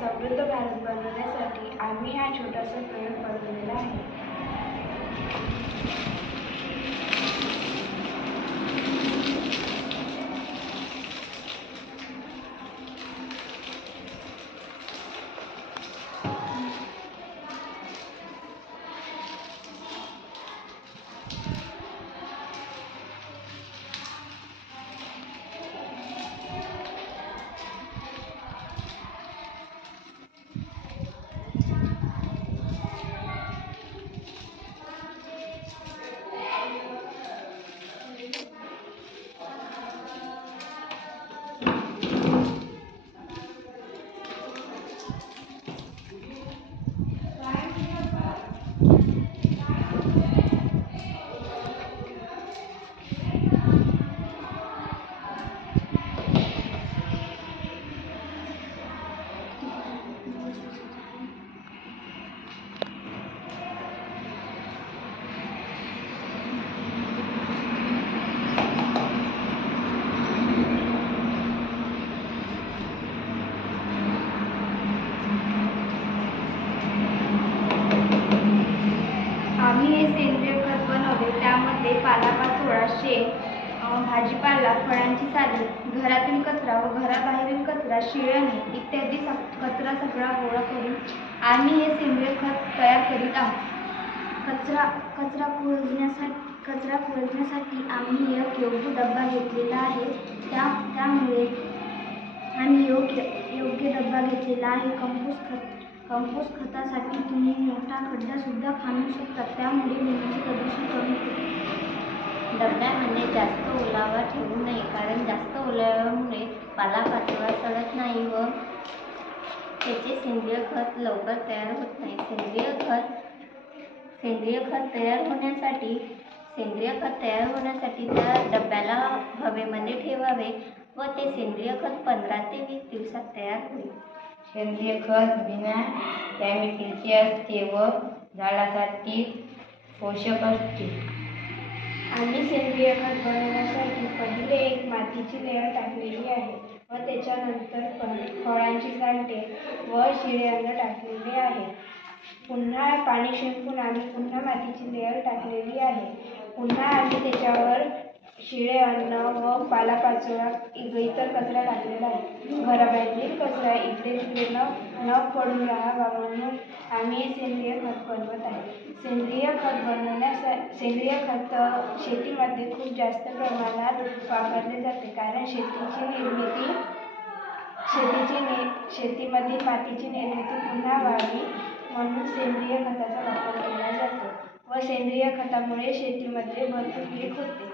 समृद्ध भारत बनवण्यासाठी आम्ही हा छोटासा प्रयोग बनवलेला आहे। आम्ही हे सेंद्रिय खत बनवले। त्यामध्ये पालापाचोळा, शेण, भाजीपाला, फळांची साले, घरातील कचरा व घराबाहेरील कचरा, शिळणे इत्यादी कचरा सगळा गोळा करून आम्ही हे सेंद्रिय खत तयार करीत आहोत। कचरा खोदण्यासाठी आम्ही एक योग्य डबा घेतलेला आहे। त्यामुळे आम्ही योग्य डबा घेतलेला आहे। कंपोस्ट खतासाठी तुम्ही मोठा खड्डा सुद्धा खणू शकता, त्यामुळे जमिनीचे प्रदूषण कमी होते। डब्यामध्ये जास्त ओलावा ठेवू नये, कारण जास्त ओलाव्यामुळे पालापाचोळा सडत नाही व त्याचे सेंद्रिय खत लवकर तयार होत नाही। सेंद्रिय खत तयार होण्यासाठी त्या डब्याला हवेमध्ये ठेवावे व ते सेंद्रिय खत 15 ते 20 दिवसात तयार होईल। सेंद्रिय खत बिना केमिकलचे असते व झाडासाठी पोषक असते। आम्ही सेंद्रिय खत बनवण्यासाठी पहिले एक मातीची लेयर टाकलेली आहे व त्याच्यानंतर फळांची सालटे व शिळे अन्न टाकलेले आहे। पुन्हा पाणी शिंपून आम्ही पुन्हा मातीची लेयर टाकलेली आहे। पुन्हा आम्ही त्याच्यावर शिळे अन्न व पालापाचोळा इतर कचरा टाकलेला आहे। घराबाहेरील कचरा इकडे तिकडे न पडून राहावा म्हणून आम्ही सेंद्रिय खत बनवत आहे। सेंद्रिय खत शेतीमध्ये खूप जास्त प्रमाणात वापरले जाते, कारण शेतीमधील मातीची निर्मिती पुन्हा व्हावी म्हणून सेंद्रिय खताचा वापर केला जातो व सेंद्रिय खतामुळे शेतीमध्ये भरपूर पीक होते।